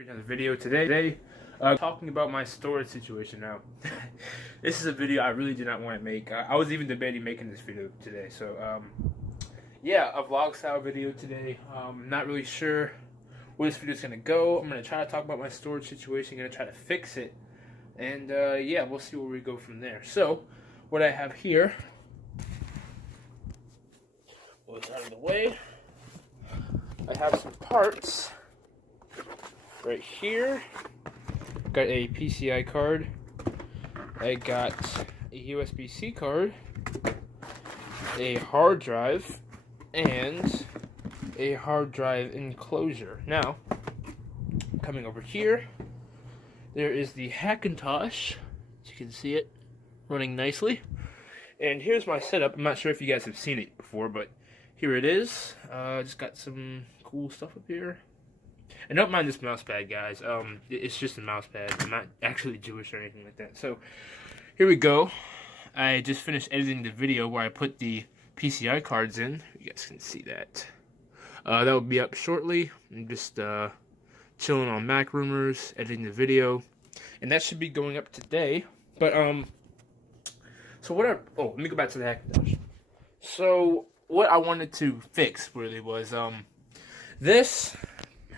Another video today. Talking about my storage situation now. This is a video I really did not want to make. I was even debating making this video today. So, yeah, a vlog style video today. Not really sure where this video is going to go. I'm going to try to talk about my storage situation. I'm going to try to fix it. And, yeah, we'll see where we go from there. So, what I have here. Well, it's out of the way. I have some parts. Right here, got a PCI card, I got a USB-C card, a hard drive, and a hard drive enclosure. Now, coming over here, there is the Hackintosh, as you can see it, running nicely. And here's my setup. I'm not sure if you guys have seen it before, but here it is. Just got some cool stuff up here. And don't mind this mouse pad, guys. It's just a mouse pad. I'm not actually Jewish or anything like that. So, here we go. I just finished editing the video where I put the PCI cards in. You guys can see that. That will be up shortly. I'm just chilling on Mac Rumors, editing the video. And that should be going up today. But, so what let me go back to the Hackintosh. So, what I wanted to fix, really, was, this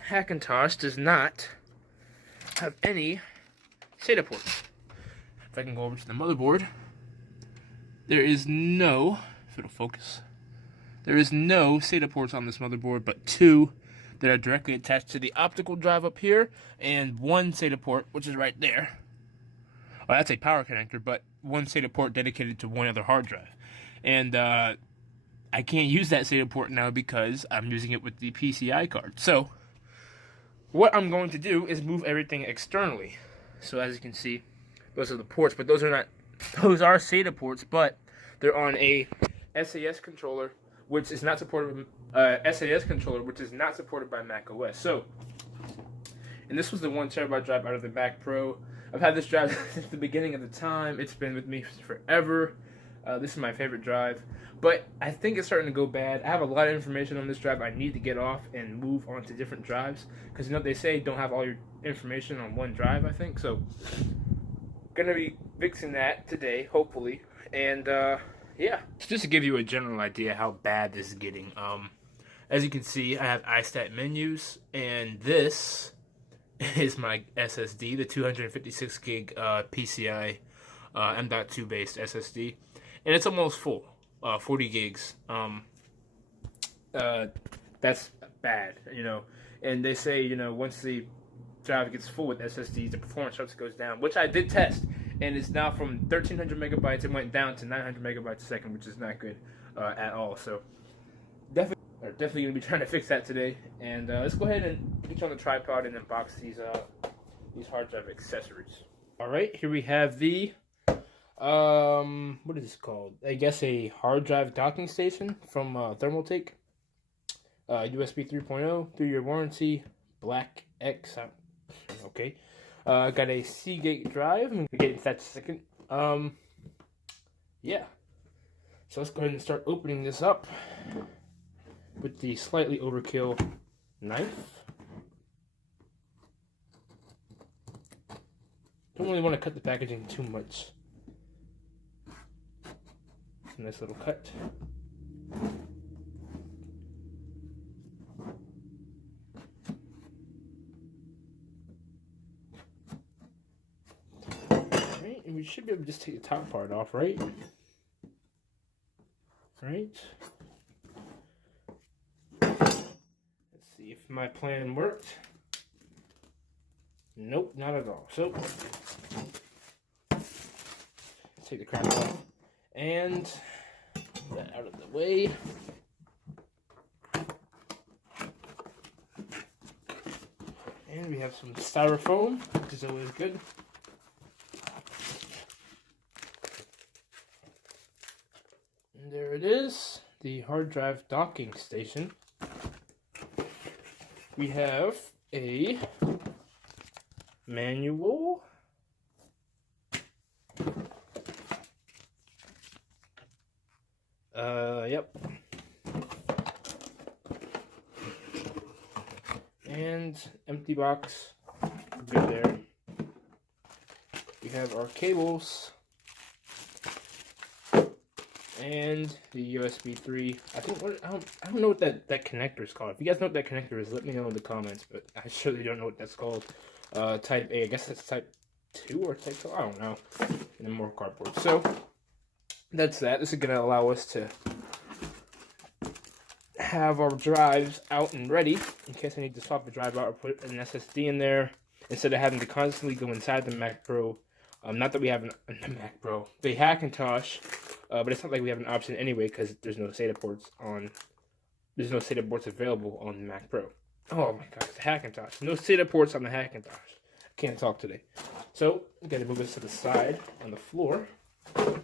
Hackintosh does not have any SATA ports. If I can go over to the motherboard, there is no, if it'll focus, there is no SATA ports on this motherboard, but two that are directly attached to the optical drive up here, and one SATA port, which is right there. Well, that's a power connector, but one SATA port dedicated to one other hard drive. And I can't use that SATA port now because I'm using it with the PCI card. So, what I'm going to do is move everything externally. So as you can see, those are the ports, but those are SATA ports, but they're on a SAS controller, which is not supported. SAS controller, which is not supported by Mac OS. So, and this was the 1 terabyte drive out of the Mac Pro. I've had this drive since the beginning of the time. It's been with me forever. This is my favorite drive, but I think it's starting to go bad. I have a lot of information on this drive I need to get off and move on to different drives, because you know they say don't have all your information on one drive, I think. So, gonna be fixing that today, hopefully. And yeah, just to give you a general idea how bad this is getting. As you can see, I have iStat menus, and this is my SSD, the 256 gig PCI M.2 based SSD. And it's almost full, 40 gigs. That's bad, you know. And they say, you know, once the drive gets full with SSDs, the performance starts to go down, which I did test. And it's now from 1,300 megabytes, it went down to 900 megabytes a second, which is not good at all. So, definitely going to be trying to fix that today. And let's go ahead and get you on the tripod and unbox these hard drive accessories. All right, here we have the what is this called? I guess a hard drive docking station from Thermaltake. USB 3.0, 3-year warranty, black X. Okay. Got a Seagate drive. I'm gonna get into that in a second. Yeah. So let's go ahead and start opening this up with the slightly overkill knife. Don't really want to cut the packaging too much. Nice little cut. Alright, and we should be able to just take the top part off, right? Right. Let's see if my plan worked. Nope, not at all. So, let's take the crap off. And that out of the way. And we have some styrofoam, which is always good. And there it is, the hard drive docking station. We have a manual. Yep. And empty box good there. We have our cables and the USB 3. I don't know what that connector is called. If you guys know what that connector is, let me know in the comments. But I surely don't know what that's called. Type A. I guess that's Type 2 or Type 2. I don't know. And then more cardboard. So that's that. This is gonna allow us to have our drives out and ready in case I need to swap the drive out or put an SSD in there instead of having to constantly go inside the Mac Pro. Not that we have a Mac Pro, the Hackintosh, but it's not like we have an option anyway because there's no SATA ports on. There's no SATA ports available on the Mac Pro. Oh my gosh, the Hackintosh. No SATA ports on the Hackintosh. I can't talk today. So I'm gonna move this to the side on the floor. Let's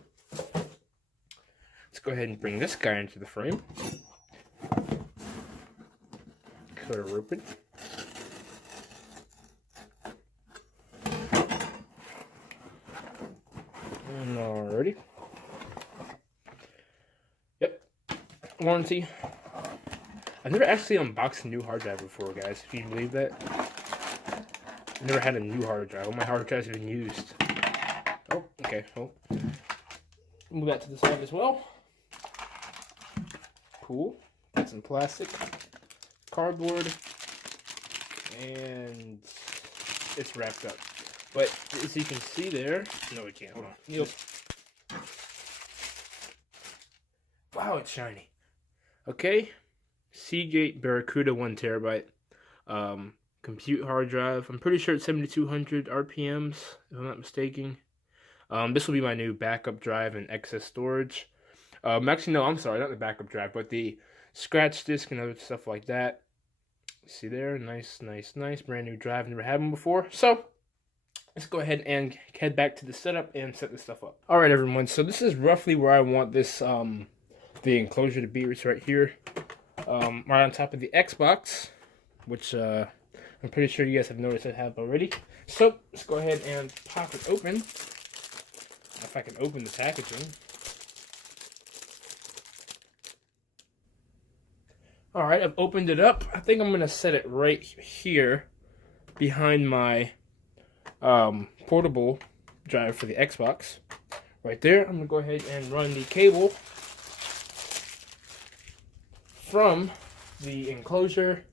go ahead and bring this guy into the frame. Cut her open. Alrighty. Yep. Warranty. I've never actually unboxed a new hard drive before, guys. If you believe that. I've never had a new hard drive. All my hard drives have been used. Oh, okay. Well, move that to the side as well. Cool. Got some plastic, cardboard, and it's wrapped up. But as you can see there, no, we can't. Hold on. Yep. Wow, it's shiny. Okay, Seagate Barracuda 1 terabyte. Compute hard drive. I'm pretty sure it's 7,200 RPMs, if I'm not mistaken. This will be my new backup drive and excess storage. Actually, no, I'm sorry, not the backup drive, but the scratch disk and other stuff like that. See there, nice, brand new drive. Never had one before. So let's go ahead and head back to the setup and set this stuff up. All right, everyone. So this is roughly where I want this the enclosure to be. It's right here, right on top of the Xbox, which I'm pretty sure you guys have noticed I have already. So let's go ahead and pop it open. If I can open the packaging. All right, I've opened it up. I think I'm gonna set it right here behind my portable drive for the Xbox. Right there. I'm gonna go ahead and run the cable from the enclosure,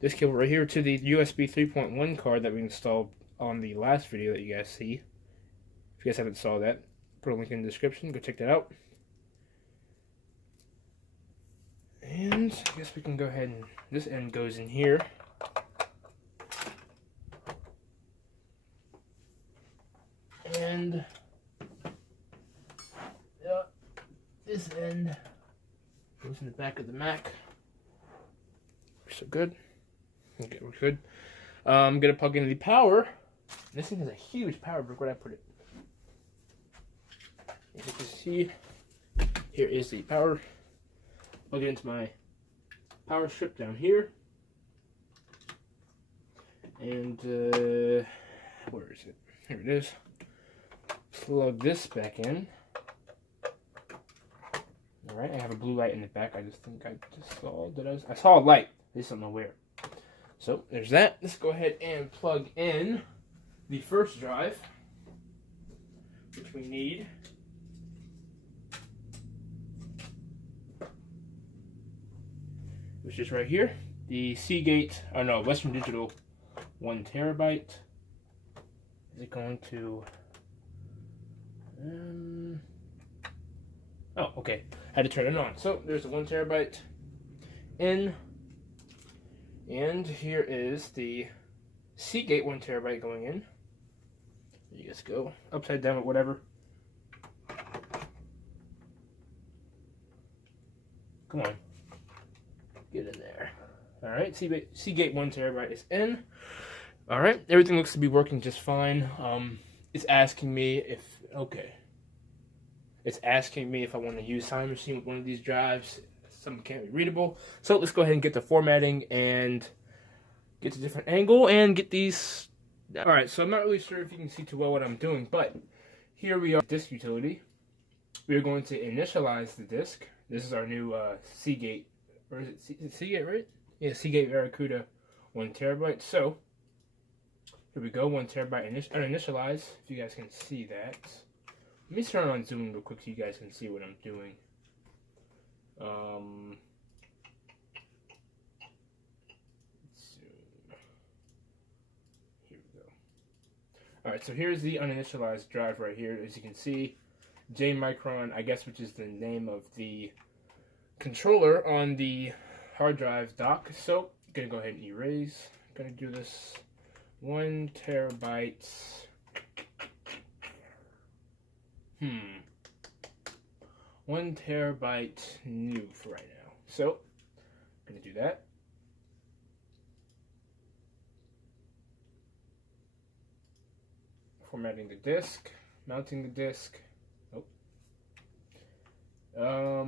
this cable right here, to the USB 3.1 card that we installed on the last video that you guys see. If you guys haven't saw that, put a link in the description. Go check that out. And I guess we can go ahead and this end goes in here. And yeah, this end goes in the back of the Mac. So good. Okay, we're good. I'm gonna plug in the power. This thing has a huge power brick. Where'd I put it? As you can see, here is the power. Plug it into my power strip down here. And where is it? Here it is. Plug this back in. Alright, I have a blue light in the back. I just think I just saw, I saw a light. I just don't know where. So there's that. Let's go ahead and plug in the first drive, which we need. Which is right here. The Seagate, oh no, Western Digital 1 terabyte. Is it going to oh, okay. Had to turn it on. So there's the 1 terabyte in. And here is the Seagate 1 terabyte going in. You just go upside down or whatever. Come on. Get in there. Alright, Seagate 1 terabyte is in. Alright, everything looks to be working just fine. It's asking me if, okay. It's asking me if I want to use Time Machine with one of these drives. Some can't be readable. So let's go ahead and get the formatting and get to a different angle and get these. Alright, so I'm not really sure if you can see too well what I'm doing, but here we are, disk utility. We're going to initialize the disk. This is our new Seagate, or is it Seagate, right? Yeah, Seagate Barracuda 1 terabyte. So Here we go, 1 terabyte uninitialized, if you guys can see that. Let me turn on zoom real quick so you guys can see what I'm doing. Here we go. Alright, so here's the uninitialized drive right here. As you can see, J Micron, I guess, which is the name of the controller on the hard drive dock. So, I'm going to go ahead and erase. I'm going to do this 1 terabyte. 1 terabyte new for right now. So, I'm going to do that. Formatting the disk, mounting the disk. Nope. No,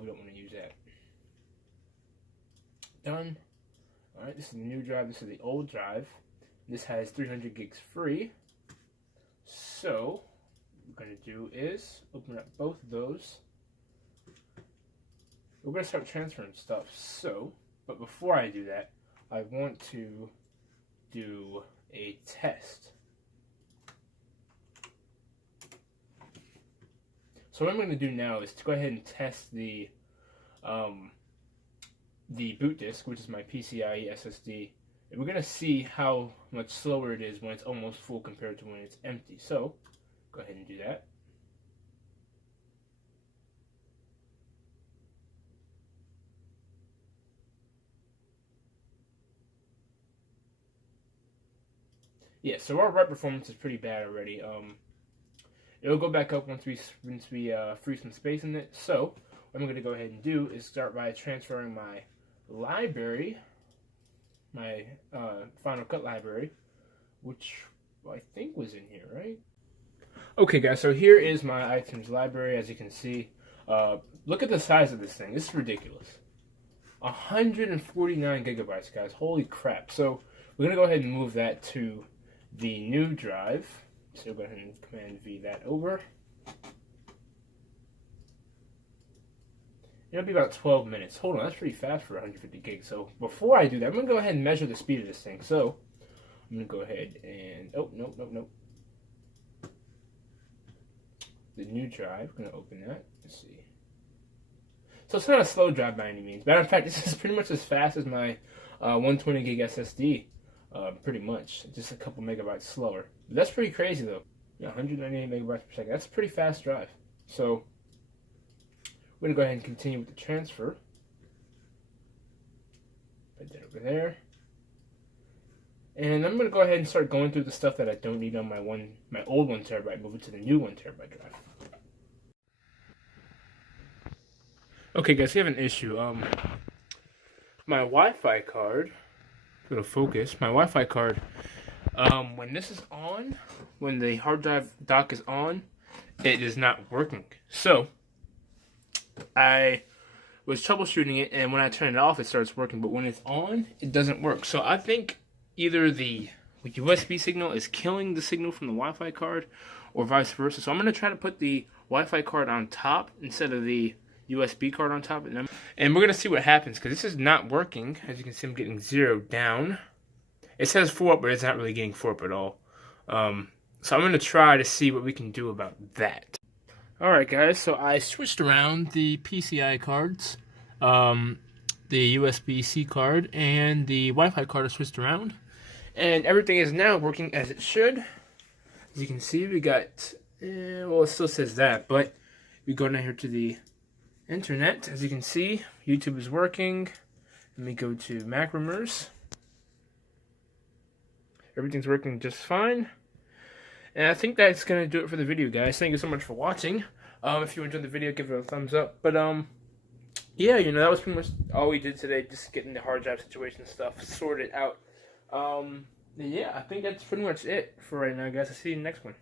we don't want to use that. Done. Alright, this is the new drive, this is the old drive. This has 300 gigs free. So, what we're going to do is open up both of those. We're going to start transferring stuff. So, but before I do that, I want to do a test. So what I'm going to do now is to go ahead and test the boot disk, which is my PCIe SSD. And we're going to see how much slower it is when it's almost full compared to when it's empty. So, go ahead and do that. Yeah, so our write performance is pretty bad already. It'll go back up once we free some space in it. So, what I'm going to go ahead and do is start by transferring my library, my Final Cut library, which I think was in here, right? Okay, guys, so here is my iTunes library. As you can see, look at the size of this thing. This is ridiculous. 149 gigabytes, guys. Holy crap. So, we're going to go ahead and move that to the new drive. So go ahead and Command V that over. It'll be about 12 minutes. Hold on, that's pretty fast for 150 gigs. So before I do that, I'm going to go ahead and measure the speed of this thing. So I'm going to go ahead and, oh, nope. The new drive, I'm going to open that. Let's see. So it's not a slow drive by any means. Matter of fact, this is pretty much as fast as my 120 gig SSD. Pretty much. Just a couple megabytes slower. But that's pretty crazy though. Yeah, 198 megabytes per second. That's a pretty fast drive. So, we're going to go ahead and continue with the transfer. Put that over there. And I'm going to go ahead and start going through the stuff that I don't need on my old 1 terabyte, move it to the new 1 terabyte drive. Okay guys, we have an issue. My Wi-Fi card, go to focus, my Wi-Fi card, when this is on, when the hard drive dock is on, it is not working. So, I was troubleshooting it, and when I turn it off, it starts working, but when it's on, it doesn't work. So I think either the USB signal is killing the signal from the Wi-Fi card, or vice versa. So I'm going to try to put the Wi-Fi card on top instead of the USB card on top, and we're going to see what happens, because this is not working. As you can see, I'm getting 0 down. It says 4 up, but it's not really getting 4 up at all. So I'm going to try to see what we can do about that. Alright guys, so I switched around the PCI cards, the USB-C card, and the Wi-Fi card are switched around. And everything is now working as it should. As you can see, we got, well, it still says that, but we go down here to the internet. As you can see, YouTube is working. Let me go to Mac Rumors. Everything's working just fine. And I think that's going to do it for the video, guys. Thank you so much for watching. If you enjoyed the video, give it a thumbs up. But, yeah, you know, that was pretty much all we did today. Just getting the hard drive situation stuff sorted out. Yeah, I think that's pretty much it for right now, guys. I'll see you in the next one.